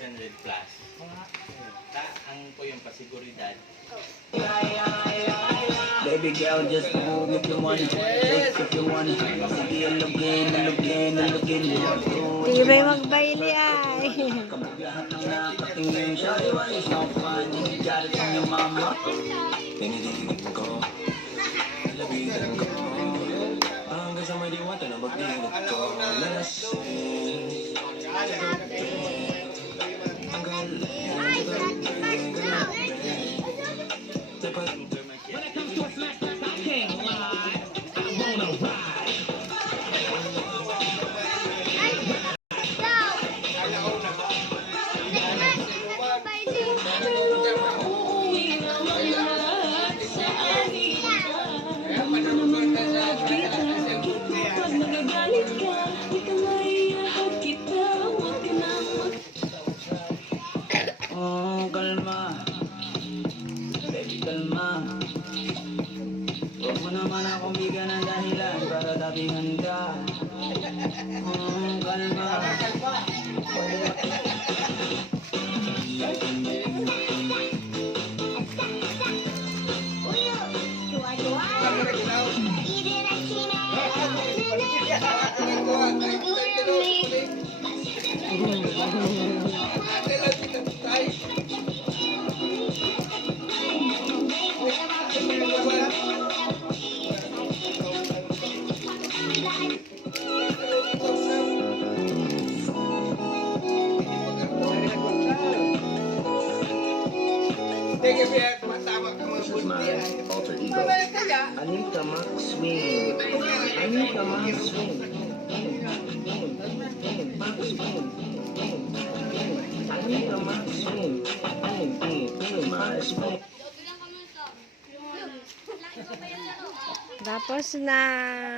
600 plus. Ang po yung pasiguridad. Baby girl, just move if you want it. Take if you want it. Sige, alugin. Tibay magbaili ay. Kabugahan ng nakatingin siya. Iwan is not fun. Galit ang iyong mama. Tinitingin ko. Labitan ko. Hanggang sa may diwata na magdilit ko. Lalasing. Ang galing. When it comes to a smash back, I can't lie. I wanna ride. Oh, kalma. Baby, kalma. Huwag mo naman akong bigyan ng dahilan para tabingan ka. Oh, kalma. This is my alter ego. Anita Maxwing. Anita Maxwing. Anita Maxwing. Tapos na.